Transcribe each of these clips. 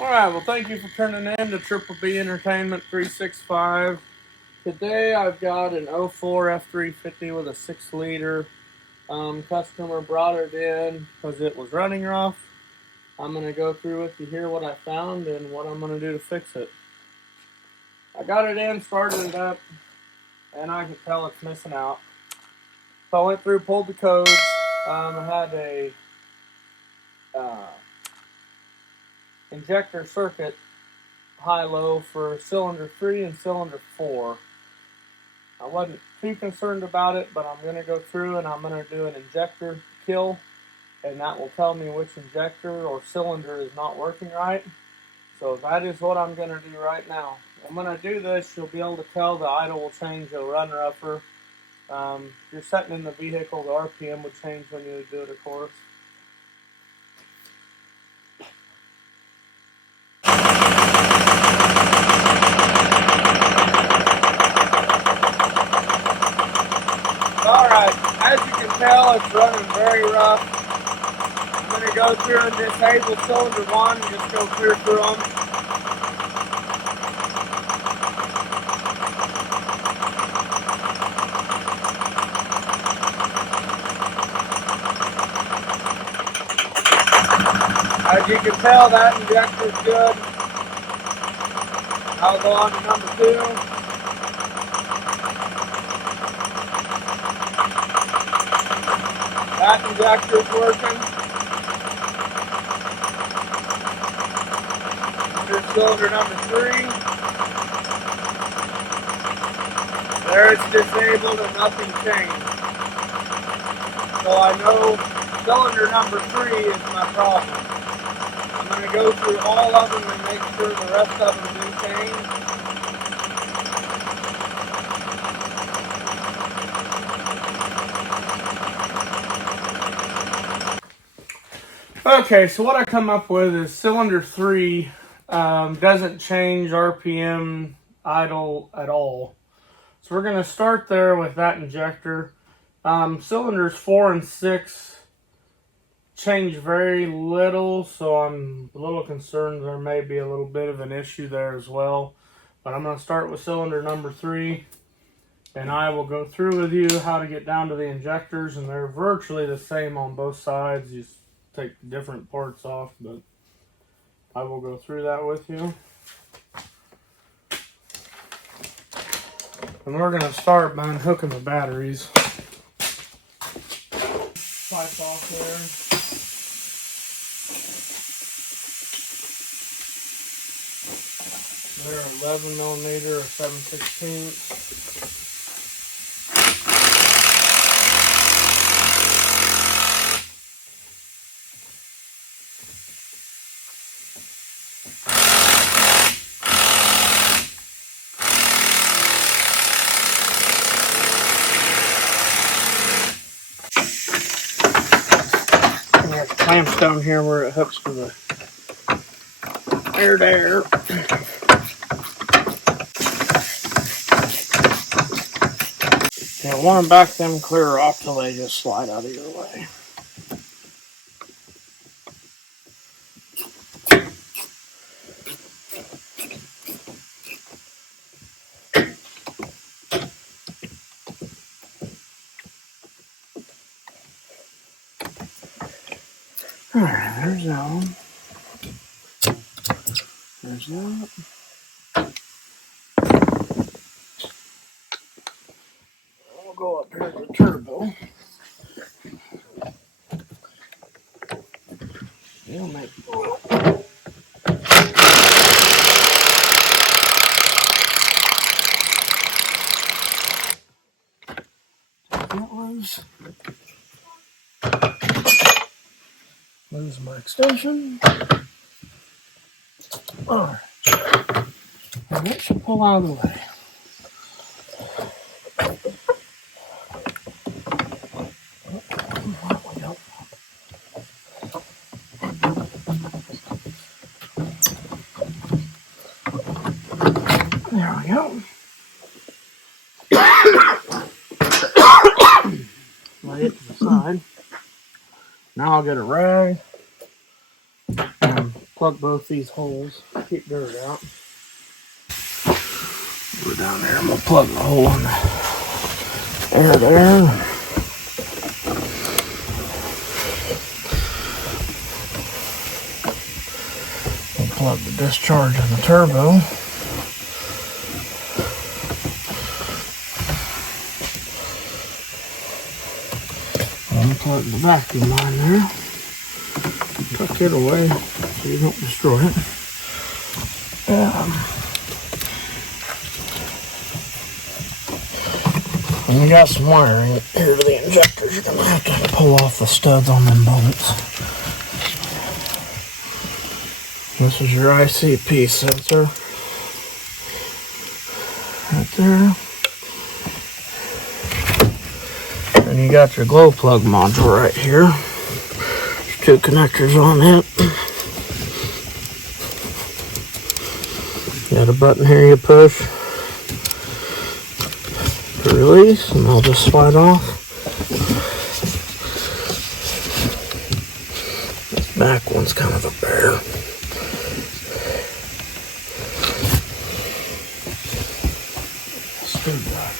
Alright, well thank you for turning in to Triple B Entertainment 365. Today I've got an 04 F350 with a 6 liter. Customer brought it in because it was running rough. I'm going to go through with you here what I found and what I'm going to do to fix it. I got it in, started it up, and I can tell it's missing out. So I went through, pulled the codes. I had a injector circuit high-low for cylinder 3 and cylinder 4. I wasn't too concerned about it, but I'm going to go through and I'm going to do an injector kill, and that will tell me which injector or cylinder is not working right. So that is what I'm going to do right now. And when I do this, you'll be able to tell the idle will change, it'll run rougher. If you're setting in the vehicle, the RPM would change when you do it, of course. Alright, as you can tell, it's running very rough. I'm going to go through and disable cylinder 1 and just go clear through them. As you can tell, that injector is good. I'll go on to number 2. That injector is working. Under cylinder number 3. There it's disabled and nothing changed. So I know cylinder number 3 is my problem. I'm going to go through all of them and make sure the rest of them do change. Okay, so what I come up with is cylinder 3 doesn't change RPM idle at all. So we're going to start there with that injector. Cylinders 4 and 6 change very little, so I'm a little concerned there may be a little bit of an issue there as well. But I'm going to start with cylinder number 3, and I will go through with you how to get down to the injectors, and they're virtually the same on both sides. You take different parts off, but I will go through that with you. And we're going to start by unhooking the batteries. Pipe off there. They're 11mm or 7/16. Clamps down here where it hooks to the air to air. You want to back them clear off till they just slide out of your way. Alright, there's that one. There's that. We'll go up here to the turbo. It'll make that loose. Lose my extension. Alright. And that should pull out of the way. There we go. Lay it to the side. Now I'll get a rag and plug both these holes, keep dirt out. Go down there and we'll plug the hole in the air there. We'll plug the discharge in the turbo. Unplug the vacuum line there. Tuck it away so you don't destroy it. And you got some wiring here to the injectors. You're gonna have to pull off the studs on them bolts. This is your ICP sensor. Right there. And you got your glow plug module right here. There's 2 connectors on it. You got a button here you push to release, and I'll just slide off. This back one's kind of a bear. Screwdriver.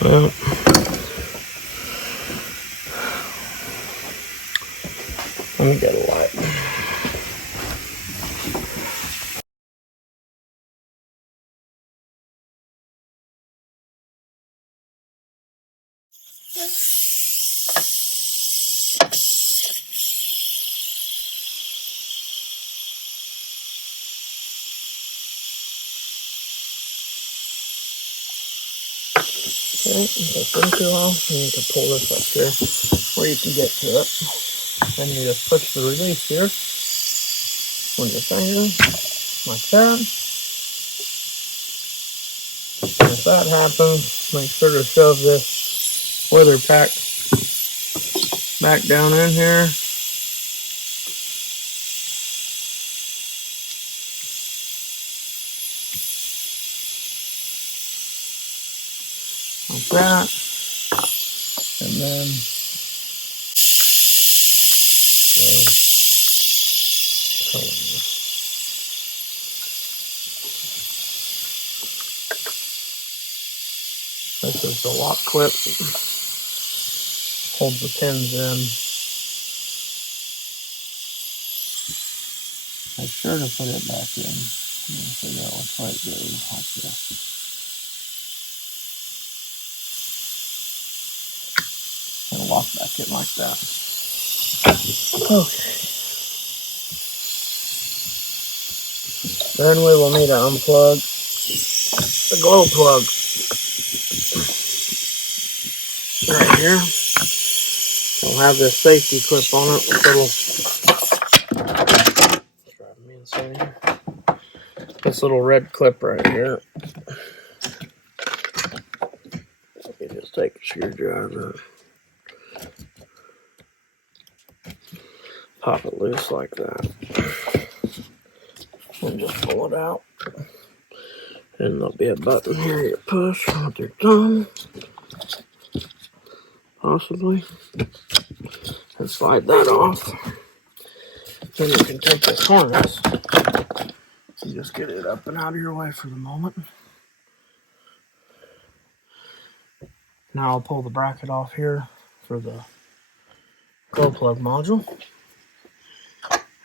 Well, let me get a light. Okay, if it's too long, you need to pull this up here where you can get to it. Then you just push the release here with your finger, like that. And if that happens, make sure to shove this weather pack back down in here. Like that. And then this is the lock clip. Holds the pins in. Make sure to put it back in. Figure out which way it goes, like this. And lock back in like that. Okay. Then we will need to unplug the glow plug right here. It'll have this safety clip on it with little, driving me insane here. This little red clip right here. You just take a screwdriver, pop it loose like that, and just pull it out. And there'll be a button here you push with your thumb, possibly, and slide that off. Then you can take this harness and just get it up and out of your way for the moment. Now I'll pull the bracket off here for the glow plug module.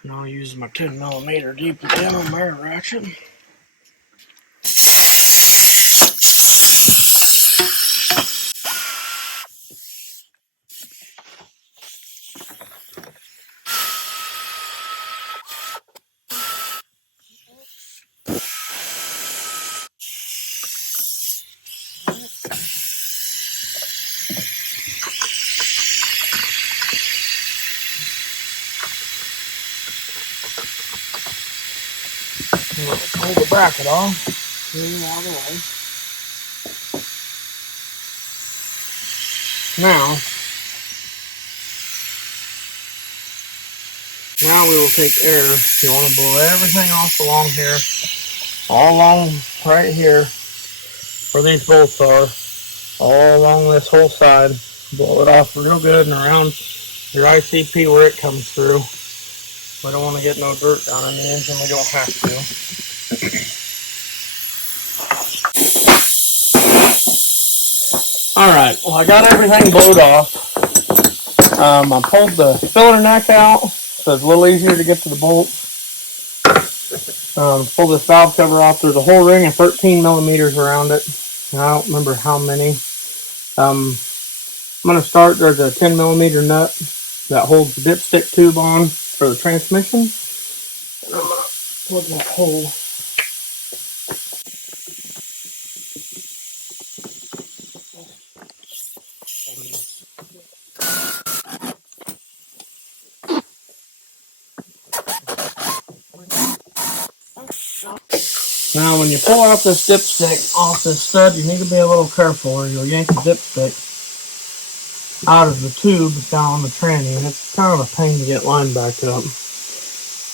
And I'll use my 10mm deep denim air ratchet. Pull the bracket off. Get it out of the way. Now we will take air. You want to blow everything off along here, all along right here where these bolts are, all along this whole side. Blow it off real good and around your ICP where it comes through. We don't want to get no dirt down in the engine. We don't have to. Alright, well I got everything blowed off. I pulled the filler neck out so it's a little easier to get to the bolts. Pull this valve cover off. There's a whole ring of 13 millimeters around it. I don't remember how many. I'm going to start, there's a 10 millimeter nut that holds the dipstick tube on for the transmission. And I'm going to plug that hole. Now when you pull out this dipstick off this stud, you need to be a little careful or you'll yank the dipstick out of the tube down on the tranny, and it's kind of a pain to get lined back up.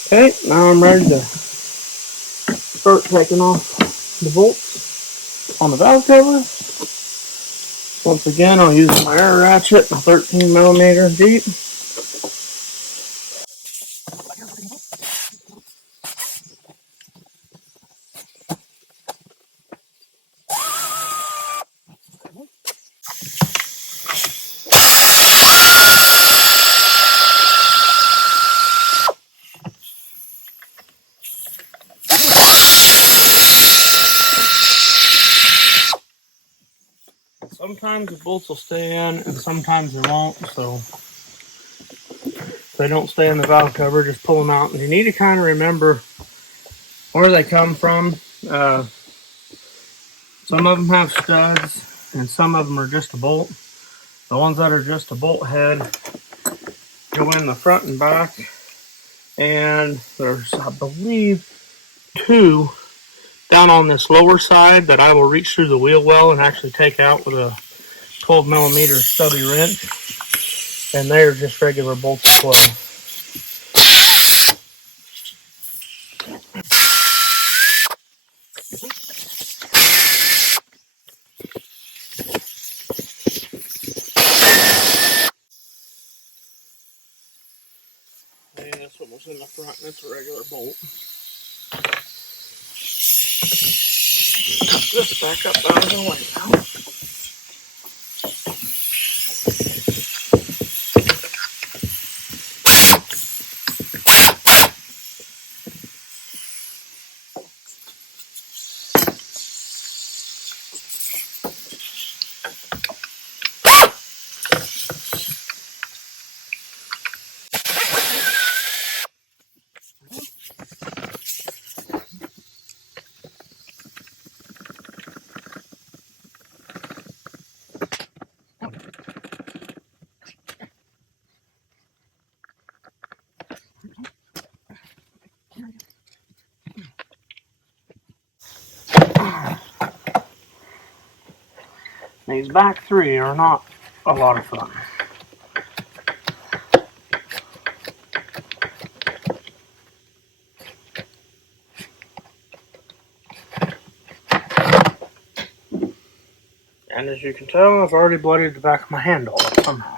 Okay, now I'm ready to start taking off the bolts on the valve cover. Once again, I'll use my air ratchet, my 13 millimeter deep. Sometimes the bolts will stay in and sometimes they won't, so if they don't stay in the valve cover, just pull them out. And you need to kind of remember where they come from. Some of them have studs and some of them are just a bolt. The ones that are just a bolt head go in the front and back, and there's, I believe, 2 down on this lower side that I will reach through the wheel well and actually take out with a 12 millimeter stubby wrench, and they're just regular bolts as well. And this one was in the front, and it's a regular bolt. Cut this back up out of the way now. These back 3 are not a lot of fun. And as you can tell, I've already bloodied the back of my hand all up somehow.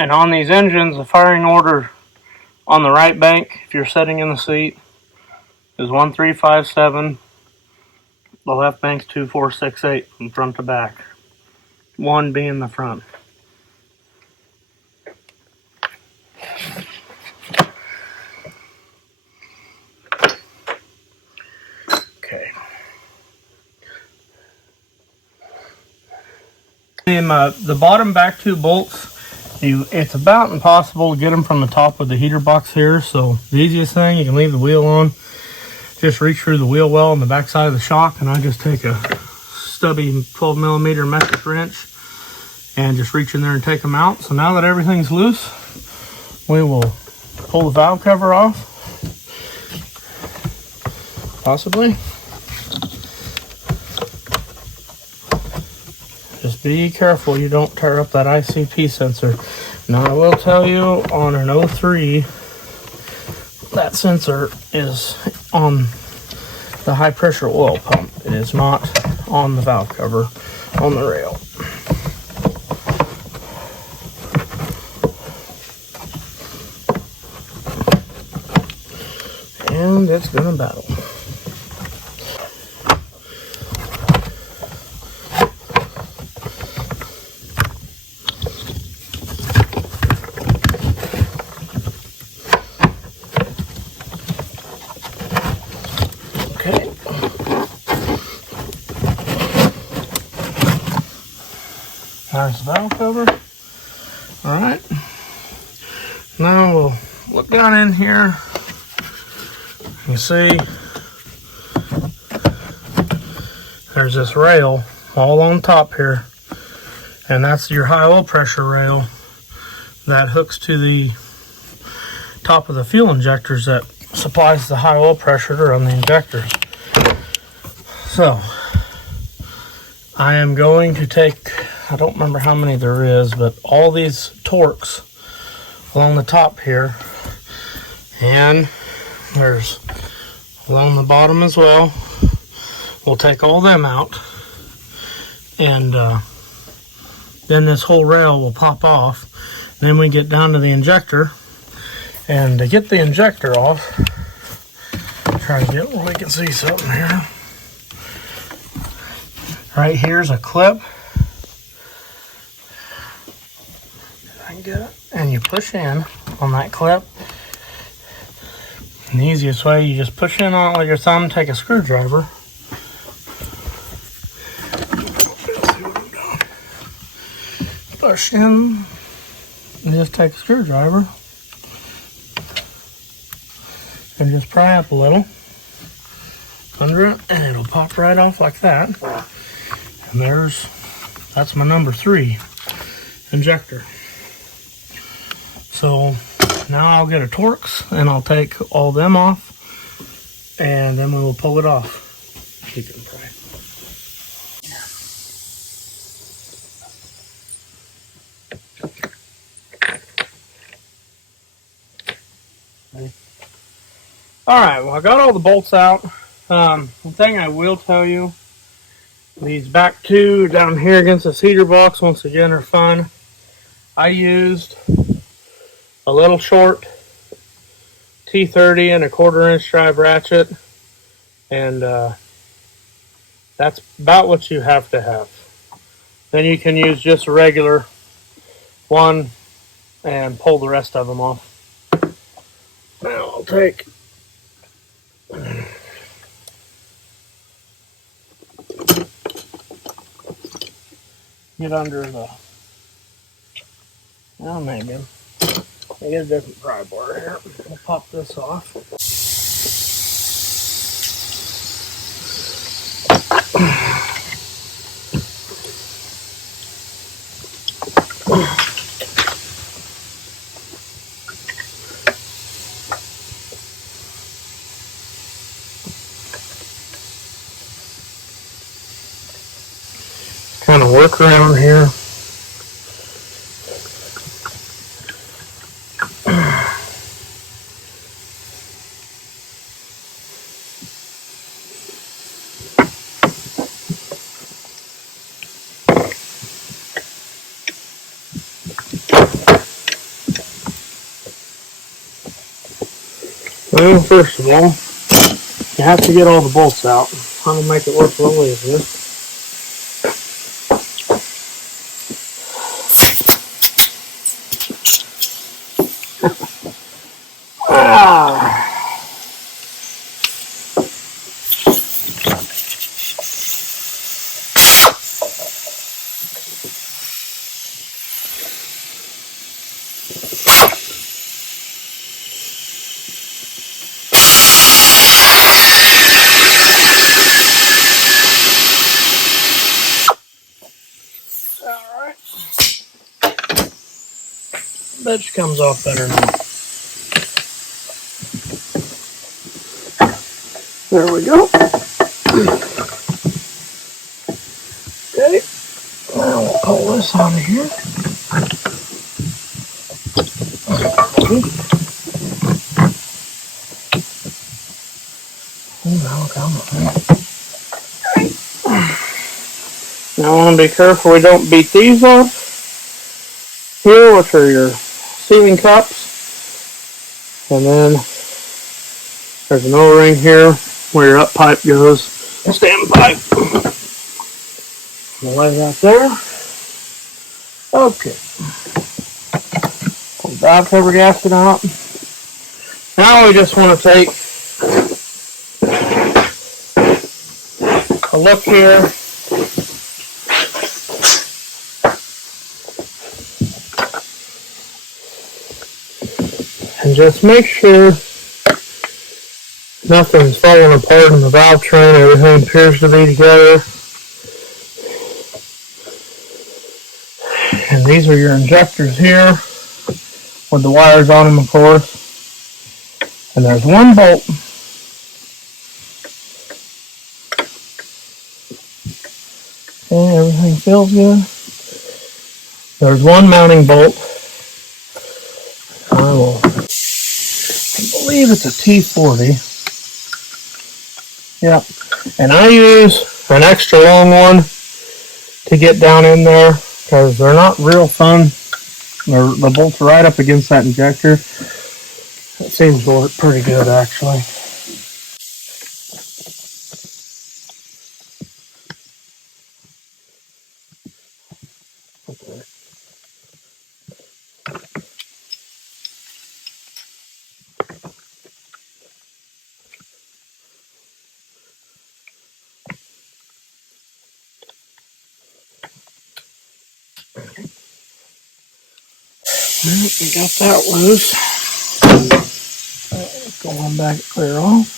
And on these engines, the firing order on the right bank, if you're sitting in the seat, is 1357. The left bank's 2468 from front to back. 1 being the front. Okay. And the bottom back 2 bolts, it's about impossible to get them from the top of the heater box here, so the easiest thing, you can leave the wheel on just reach through the wheel well on the back side of the shock, and I just take a stubby 12mm metric wrench and just reach in there and take them out. So now that everything's loose, we will pull the valve cover off, possibly. Just be careful you don't tear up that ICP sensor. Now I will tell you, on an 03, that sensor is on the high pressure oil pump. It is not on the valve cover on the rail. And it's gonna battle. Okay. There's the valve cover. All right. Now we'll look down in here. You see, there's this rail all on top here, and that's your high oil pressure rail that hooks to the top of the fuel injectors that supplies the high oil pressure to run the injectors. So I am going to take, I don't remember how many there is, but all these Torx along the top here, and there's along the bottom as well. We'll take all them out, and then this whole rail will pop off. Then we get down to the injector, and to get the injector off, try to get where we can see something here. Right here's a clip. I can get it, and you push in on that clip. And the easiest way, you just push in on it with your thumb, take a screwdriver. Push in, and just take a screwdriver. And just pry up a little under it, and it'll pop right off like that. And that's my number 3 injector. So now I'll get a Torx and I'll take all them off, and then we will pull it off. Keep it in play. Alright, well, I got all the bolts out. One thing I will tell you, these back two down here against this heater box, once again, are fun. I used a little short T30 and a 1/4 inch drive ratchet, and that's about what you have to have. Then you can use just a regular one and pull the rest of them off. Now I'll take get under the, well, maybe I get a different pry bar here. We'll pop this off. Kind of work around here. Well, first of all, you have to get all the bolts out. That'll make it work a little easier. Bet she comes off better now. There we go. Okay. Now we'll pull this out of here. Oh, come on. Now I want to be careful we don't beat these up here, which are your sealing cups. And then there's an O-ring here where your up pipe goes. Stand pipe. We'll lay that there. Okay. Pull the valve cover gasket out. Now we just want to take a look here. And just make sure nothing's falling apart in the valve train. Everything appears to be together. And these are your injectors here with the wires on them, of course. And there's one bolt. Okay, everything feels good. There's one mounting bolt. I believe it's a T40. Yep. And I use an extra long one to get down in there because they're not real fun. The bolts are right up against that injector. It seems to work pretty good, actually. Okay. We got that loose. Let's go on back and clear off.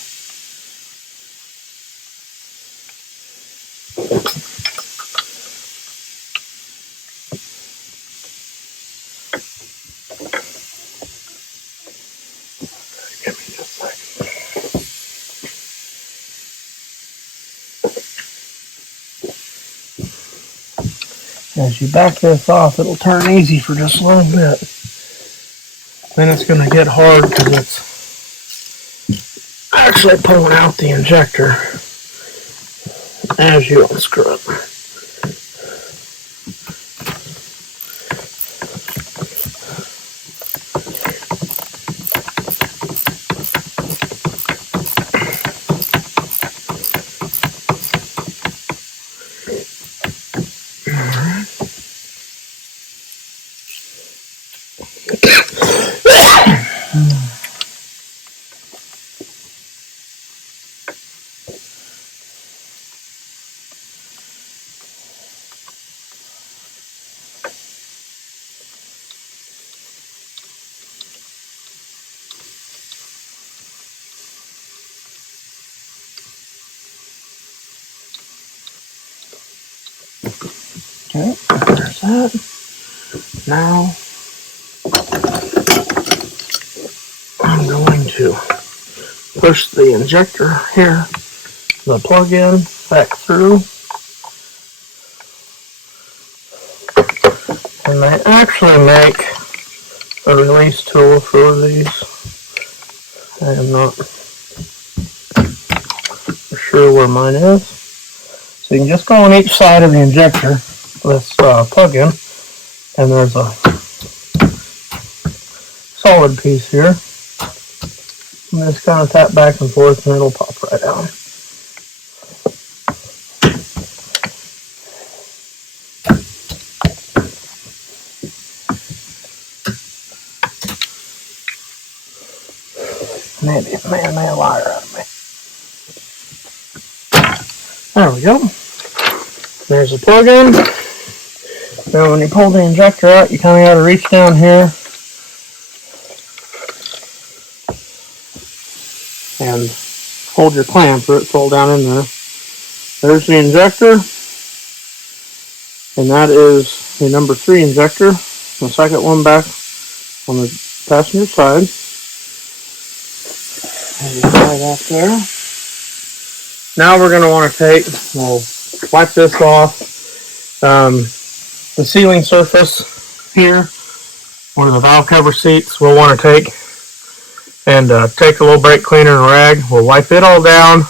Give me just a second. As you back this off, it'll turn easy for just a little bit. Then it's going to get hard because it's actually pulling out the injector as you unscrew it. Okay, there's that. Now, I'm going to push the injector here, the plug-in, back through. And they actually make a release tool for these. I am not for sure where mine is. So you can just go on each side of the injector, this plug-in, and there's a solid piece here. And just kind of tap back and forth and it'll pop right out. Maybe it made a liar out of me. There we go. There's the plug-in. Now when you pull the injector out, you kind of got to reach down here and hold your clamp or it's all down in there. There's the injector, and that is the number 3 injector. The second one back on the passenger side. Right up there. Now we're going to want to we'll wipe this off. The sealing surface here, where the valve cover seats, we'll want to take a little brake cleaner and rag. We'll wipe it all down.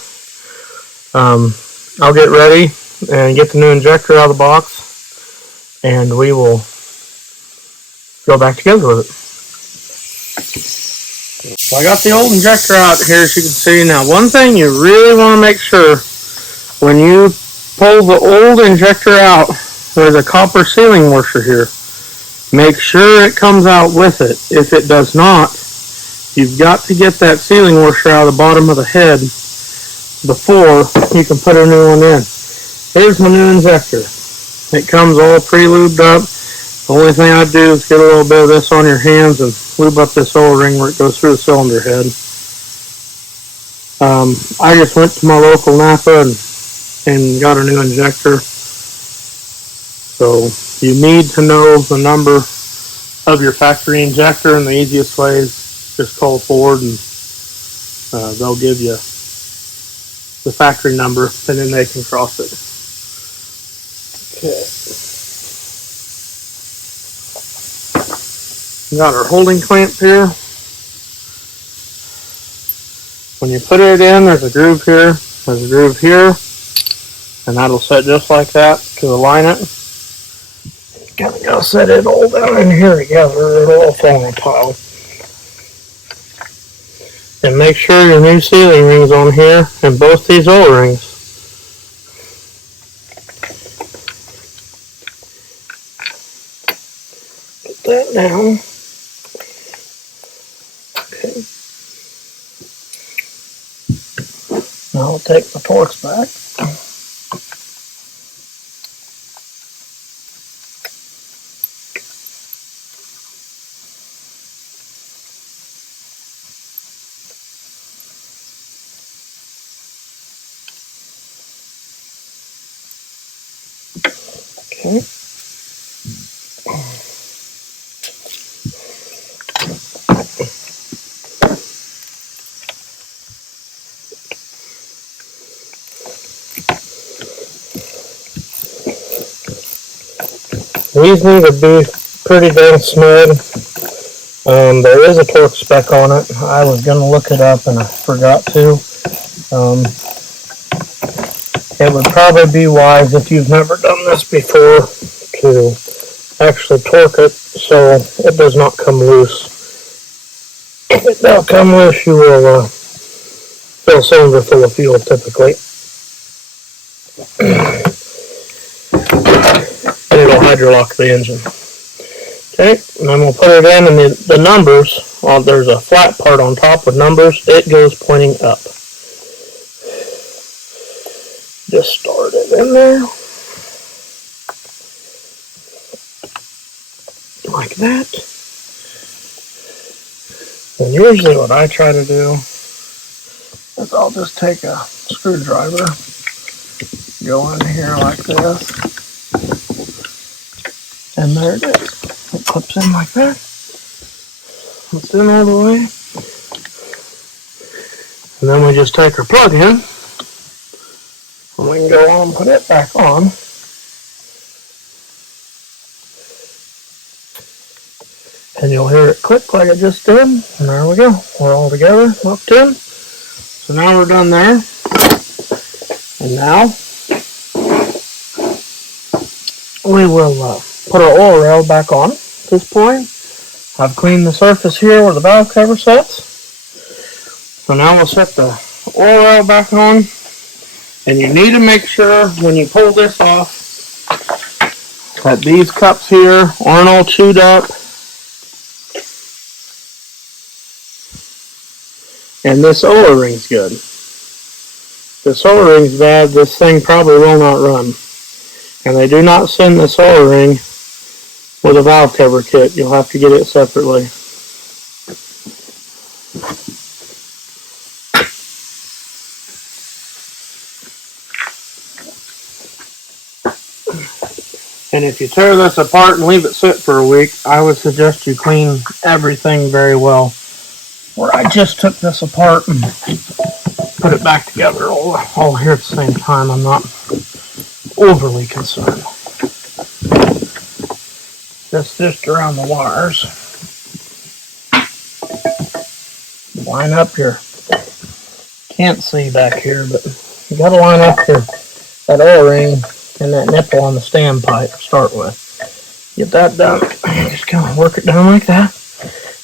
I'll get ready and get the new injector out of the box, and we will go back together with it. So I got the old injector out here, as you can see. Now, one thing you really want to make sure when you pull the old injector out, there's a copper sealing washer here. Make sure it comes out with it. If it does not, you've got to get that sealing washer out of the bottom of the head before you can put a new one in. Here's my new injector. It comes all pre-lubed up. The only thing I do is get a little bit of this on your hands and lube up this oil ring where it goes through the cylinder head. I just went to my local Napa and got a new injector. So you need to know the number of your factory injector, and the easiest way is just call Ford and they'll give you the factory number, and then they can cross it. Okay. We got our holding clamp here. When you put it in, there's a groove here, there's a groove here, and that'll set just like that to align it. Kind of gotta set it all down in here together, it'll all fall in a pile. And make sure your new sealing ring's on here and both these oil rings. Put that down. Okay. Now I'll take the Torx back. Okay. These need to be pretty dang snug. There is a torque spec on it. I was going to look it up and I forgot to. It would probably be wise, if you've never done this before, to actually torque it so it does not come loose. If it does come loose, you will fill a cylinder full of fuel typically. And it'll hydrolock the engine. Okay, and then we'll put it in, and the numbers, there's a flat part on top with numbers, it goes pointing up. Just start it in there. Like that. And usually what I try to do is I'll just take a screwdriver, go in here like this, and there it is. It clips in like that. It's in all the way. And then we just take our plug in, and we can go on and put it back on. And you'll hear it click like it just did. And there we go. We're all together, locked in. So now we're done there. And now we will put our oil rail back on at this point. I've cleaned the surface here where the valve cover sets. So now we'll set the oil rail back on. And you need to make sure when you pull this off that these cups here aren't all chewed up. And this oil ring's good. If this oil ring's bad, this thing probably will not run. And they do not send this oil ring with a valve cover kit. You'll have to get it separately. And if you tear this apart and leave it sit for a week, I would suggest you clean everything very well. Where I just took this apart and put it back together all here at the same time. I'm not overly concerned. Just around the wires. Line up your, can't see back here, but you gotta line up that O-ring and that nipple on the standpipe to start with. Get that done. Just kind of work it down like that.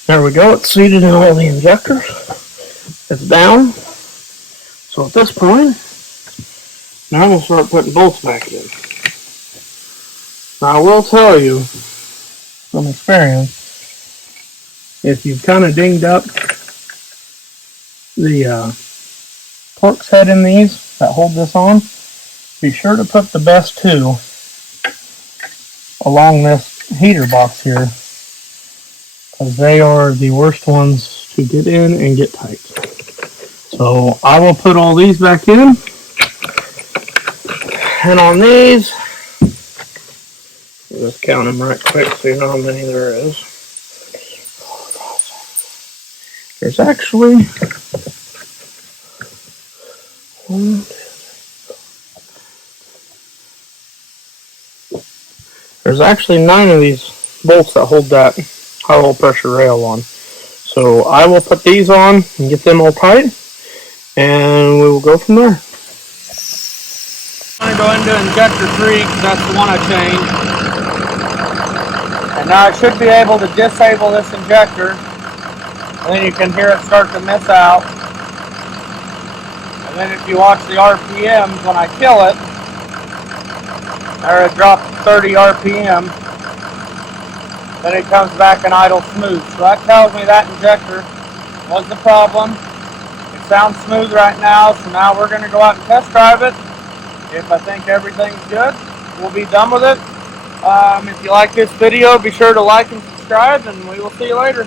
There we go. It's seated in all the injectors. It's down. So at this point, now I'm going to start putting bolts back in. Now I will tell you from experience, if you've kind of dinged up the Torx head in these that hold this on, be sure to put the best two along this heater box here, because they are the worst ones to get in and get tight. So I will put all these back in, and on these, let's count them right quick so you know how many there is. There's actually There's actually 9 of these bolts that hold that high low pressure rail on. So I will put these on and get them all tight, and we will go from there. I'm going to go into injector 3 because that's the one I changed. And now I should be able to disable this injector, and then you can hear it start to miss out. And then if you watch the RPMs when I kill it, there it dropped 30 RPM. Then it comes back and idle smooth. So that tells me that injector was the problem. It sounds smooth right now, so now we're going to go out and test drive it. If I think everything's good, we'll be done with it. If you like this video, be sure to like and subscribe, and we will see you later.